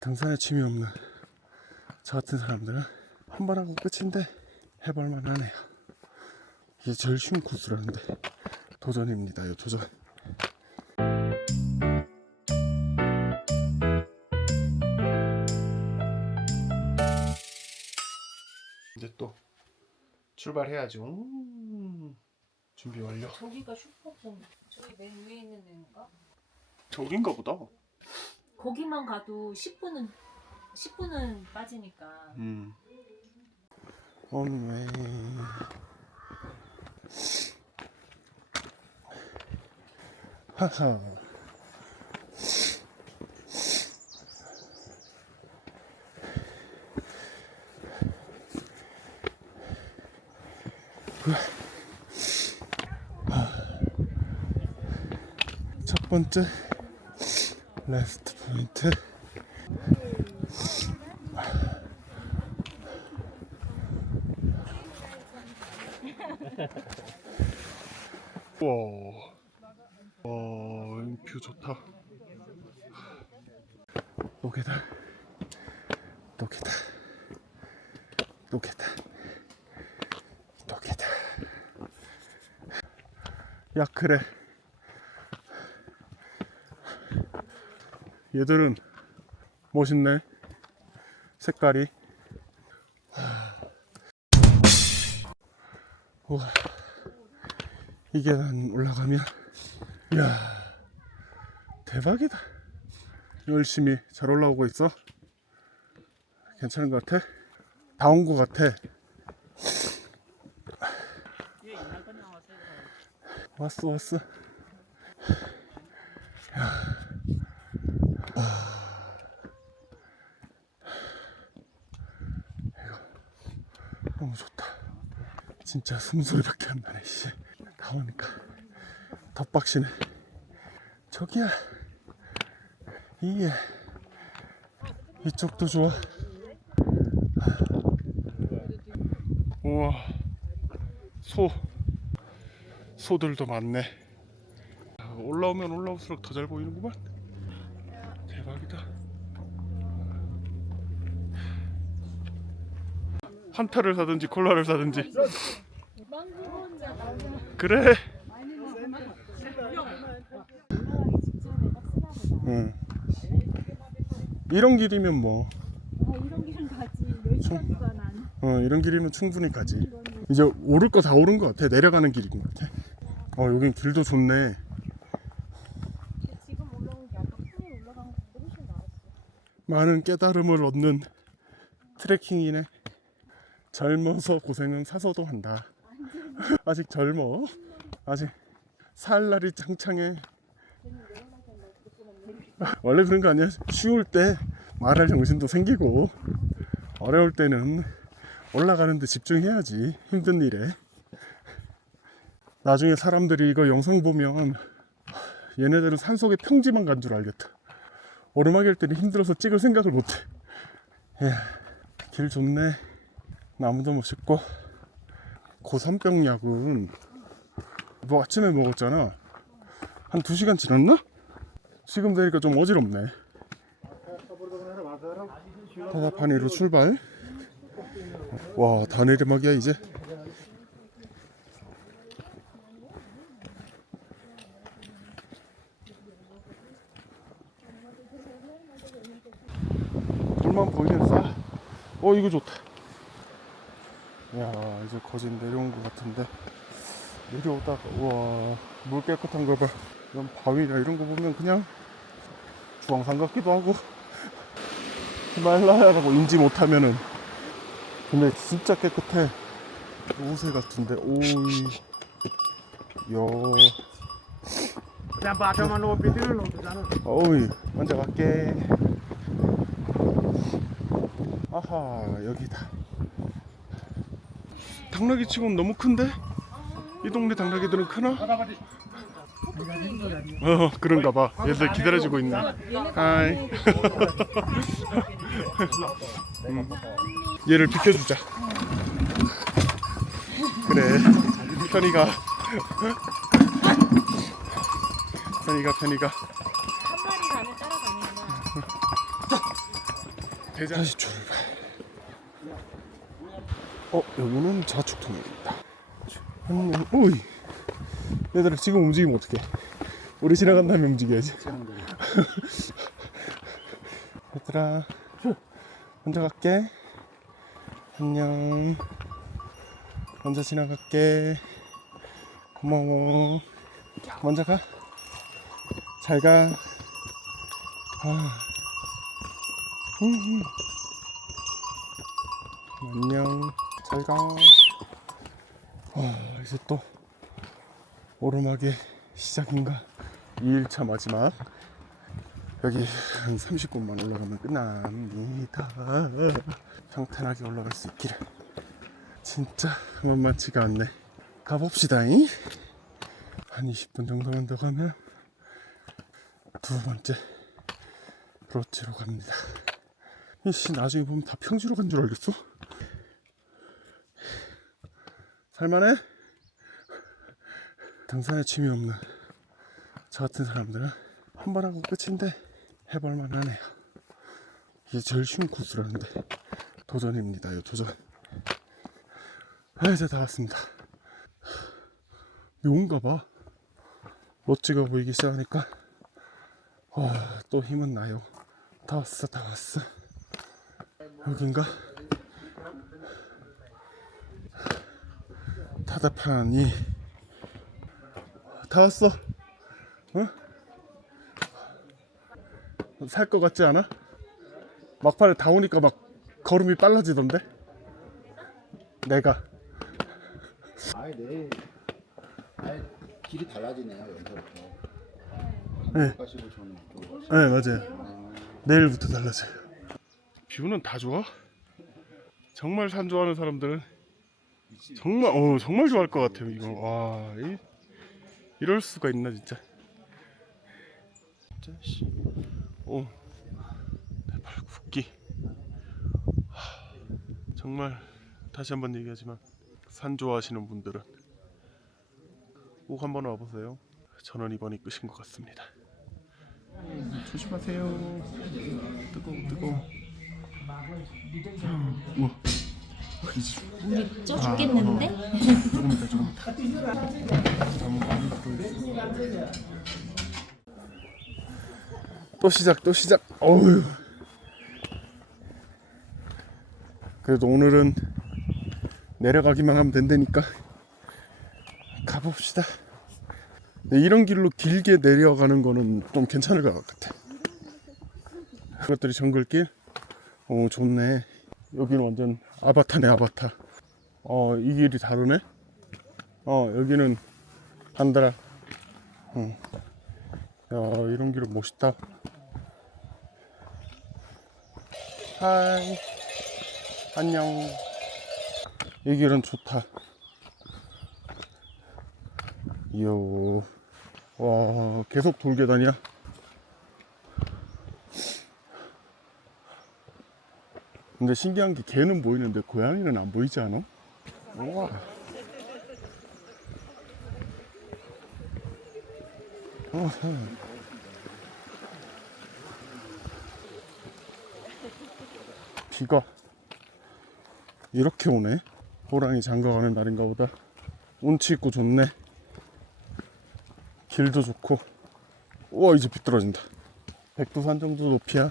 등산에 취미 없는 저 같은 사람들은 한 번 하고 끝인데 해볼만 하네요. 이게 제일 쉬운 코스라는데 도전입니다. 이 도전. 이제 또 출발해야죠. 음, 준비 완료. 저기가 슈퍼폰 저기 맨 위에 있는 데인가? 저긴가 보다. 거기만 가도 10분은 10분은 빠지니까 음. 원웨이. 하하. 첫 번째 레스트 포인트 와, 와, 뷰 좋다. 또 계단, 또 계단. 야 그래. 얘들은 멋있네. 색깔이. 우와. 이 계단 올라가면 이야 대박이다 열심히 잘 올라오고 있어 괜찮은 것 같아? 다 온 것 같아 왔어 왔어 야. 아. 이거 너무 좋다 진짜 숨소리밖에 안 나네 씨. 다 오니까. 더 빡시네. 저기야. 이게. 이쪽도 좋아. 우와. 소. 소들도 많네. 올라오면 올라올수록 더 잘 보이는구만. 대박이다. 한타를 사든지 콜라를 사든지 그래. 응. 이런 길이면 뭐, 아, 이런 길은 가지. 4시간 동안 안. 어, 이런 길이면 충분히 가지. 이제 오를 거 다 오른 것 같아. 내려가는 길인 것 같아. 어, 여긴 길도 좋네. 지금 올라온 게 아까 풍에 올라간 것보다 훨씬 나았어. 많은 깨달음을 얻는 트레킹이네. 젊어서 고생은 사서도 한다. 아직 젊어. 아직 살 날이 창창해. 원래 그런 거 아니야? 쉬울 때 말할 정신도 생기고 어려울 때는 올라가는데 집중해야지 힘든 일에. 나중에 사람들이 이거 영상 보면 얘네들은 산속에 평지만 간 줄 알겠다. 오르막일 할 때는 힘들어서 찍을 생각을 못해. 이야, 길 좋네. 나무도 멋있고. 고산병 약은 뭐 아침에 먹었잖아. 한 2시간 지났나? 지금 되니까 좀 어지럽네. 타다파니로 출발. 와, 다 내리막이야 이제. 물만 보이면 싸. 어, 이거 좋다. 야, 이제 거진 내려온 것 같은데. 내려오다가, 우와, 물 깨끗한 거 봐. 이런 바위나 이런 거 보면 그냥 주황산 같기도 하고. 히말라야라고 인지 못하면은. 근데 진짜 깨끗해. 오새 같은데, 오이. sana. 어이 먼저 갈게 아하 여기다 당나귀 치고는 너무 큰데? 이 동네 당나귀들은 크나? 어 그런가 봐. 얘들 기다려주고 있네. 하이. 음, 얘를 비켜주자. 그래. 편이가. 편이가 편이가. 한 마리 가면 따라다니구나? 다시 출발. 어 여기는 자축통로입니다. 안녕. 오이. 얘들아 지금 움직이면 어떡해? 우리 지나간 다음에 움직여야지. 얘들아 먼저 갈게. 안녕. 먼저 지나갈게. 고마워. 먼저 가. 잘 가. 아. 음, 음. 안녕. 잘 가. 아, 이제 또 오르막의 시작인가? 2일차 마지막. 여기 한 30분만 올라가면 끝납니다. 평탄하게 올라갈 수 있기를. 진짜 만만치가 않네. 가봅시다잉. 한 20분 정도만 더 가면 두 번째 브로치로 갑니다. 이씨 나중에 보면 다 평지로 간 줄 알겠어? 살만해? 등산에 취미 없는 저 같은 사람들은 한 번 하고 끝인데 해볼만 하네요. 이게 제일 쉬운 코스라는데 도전입니다. 이 도전. 아 이제 다 왔습니다. 묘인가 봐. 멋지가 보이기 시작하니까 와, 또 힘은 나요. 다 왔어, 다 왔어. 여긴가? 타다판이 다 왔어. 어? 살 것 같지 않아? 막판에 다 오니까 막 걸음이 빨라지던데? 내가 아예 내일 아예 길이 달라지네요 여기서부터 네. 가시고 저는 또네 맞아요 내일부터 달라져요 뷰는 다 좋아? 정말 산 좋아하는 사람들은 정말 어 정말 좋아할 것 같아요 이거. 와 이, 이럴 수가 있나 진짜. 진짜 씨오. 내발 굽기. 하, 정말 다시 한번 얘기하지만 산 좋아하시는 분들은 꼭 한번 와보세요. 저는 이번이 끝인 것 같습니다. 조심하세요. 뜨거워 뜨거워. 우와. 물이 쪄 죽겠는데? 조금이다. 너무 많이 들어있어. 또 시작 또 시작. 어휴. 그래도 오늘은 내려가기만 하면 된다니까 가봅시다. 이런 길로 길게 내려가는 거는 좀 괜찮을 것 같아. 그것들이 정글길? 어, 좋네. 여기는 완전 아바타네, 아바타. 어, 이 길이 다르네? 어, 여기는 반다라. 어. 야, 이런 길은 멋있다. 하이. 안녕. 이 길은 좋다. 이야. 와, 계속 돌계단이야. 근데 신기한 게 개는 보이는데 고양이는 안 보이지 않아? 우와. 어, 응. 비가 이렇게 오네. 호랑이 장가가는 날인가 보다. 운치 있고 좋네. 길도 좋고. 우와 이제 비 떨어진다. 백두산 정도 높이야.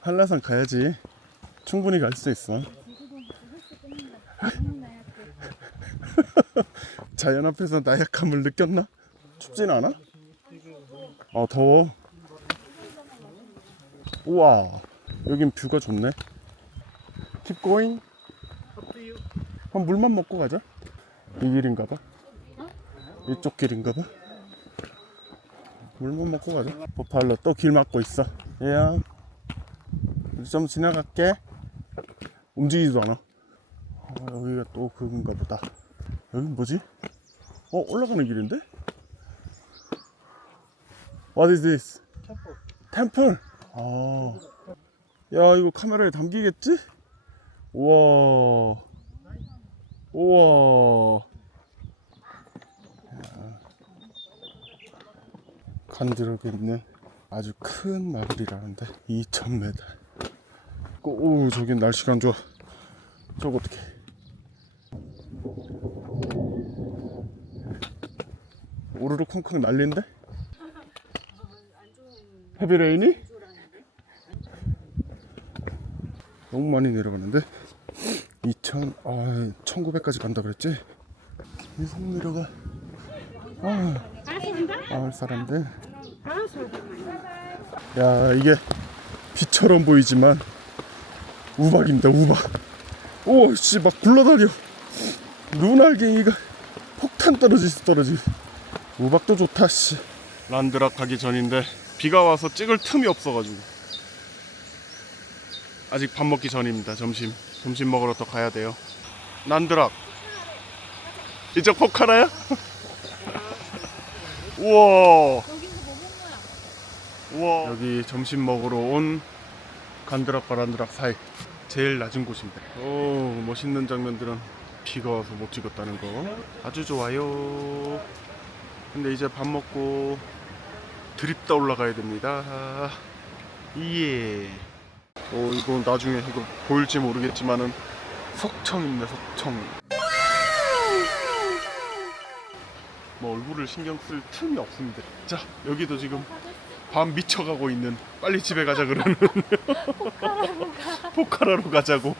한라산 가야지. 충분히 갈 수 있어. 자연 앞에서 나약함을 느꼈나? 춥진 않아? 아 더워. 우와 여긴 뷰가 좋네. Keep going. 그럼 물만 먹고 가자. 이 길인가 봐. 이쪽 길인가 봐. 물만 먹고 가자. 보팔로 또 길 막고 있어. 얘야. 좀 지나갈게. 움직이지도 않아. 어, 여기가 또 그건가 보다. 여기 뭐지? 어, 올라가는 길인데? What is this? 템플. 아. 야, 이거 카메라에 담기겠지? 우와. 우와. 간지럽게 있는 아주 큰 마을이라는데 2,000m. 오, 저긴 날씨가 안 좋아. 저거 어떻게? 오르르 콩콩 난린데? 헤비레인이? 너무 많이 내려가는데? 2000, 아, 1900까지 간다 그랬지? 계속 내려가. 아, 마을 사람들. 야, 이게 비처럼 보이지만 우박입니다, 우박. 오, 씨, 막 굴러다녀. 눈알갱이가 폭탄 떨어지서 떨어지. 우박도 좋다, 씨. 란드락 가기 전인데 비가 와서 찍을 틈이 없어가지고. 아직 밥 먹기 전입니다, 점심. 점심 먹으러 또 가야 돼요. 난드락. 이쪽 포카나야? 우와. 우와. 여기 점심 먹으러 온 간드락과 란드락 사이 제일 낮은 곳입니다. 오 멋있는 장면들은 비가 와서 못 찍었다는 거 아주 좋아요. 근데 이제 밥 먹고 드립다 올라가야 됩니다. 예. 오 이거 나중에 이거 보일지 모르겠지만은 석청입니다 석청. 뭐 얼굴을 신경 쓸 틈이 없습니다. 자 여기도 지금 밤 미쳐가고 있는 빨리 집에 가자 그러는. 포카라로 가자고.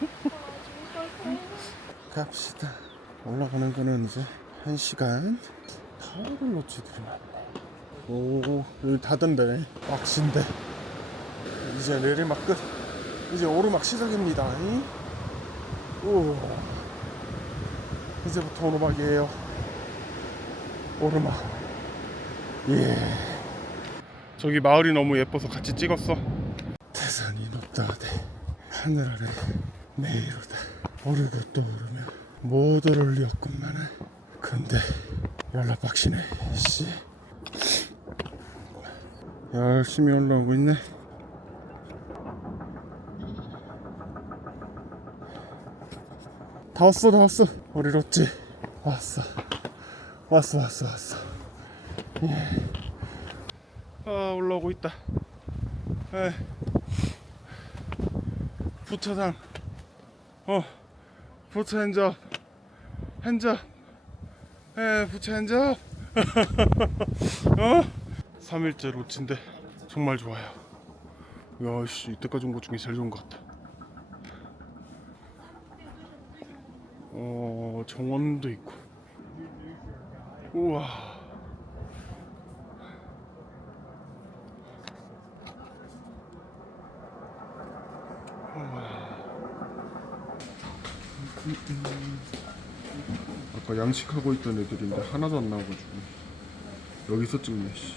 갑시다. 올라가는 거는 이제 한 시간. 타월 로치들이 많네. 오 여기 닫은데. 왁신데 이제 내리막 끝. 이제 오르막 시작입니다. 이? 오. 이제부터 오르막이에요. 오르막. 예 저기 마을이 너무 예뻐서 같이 찍었어. 태산이 높다대 하늘 아래 내이로다 오르고 또 오르면 못 오를 리 없구만은. 근데 연락 박시네 씨. 열심히 올라오고 있네. 다 왔어 다 왔어 우리 롯지 왔어 왔어 왔어 왔어 아 올라오고 있다. 에. 부처상. 어. 부처 핸접. 핸접. 에 부처 핸접. 어? 3일째 로치인데 정말 좋아요. 야씨 이때까지 온 것 중에 제일 좋은 것 같다. 어 정원도 있고. 우와. 아까 양식하고 있던 애들인데 하나도 안 나와가지고 여기서 찍네 씨.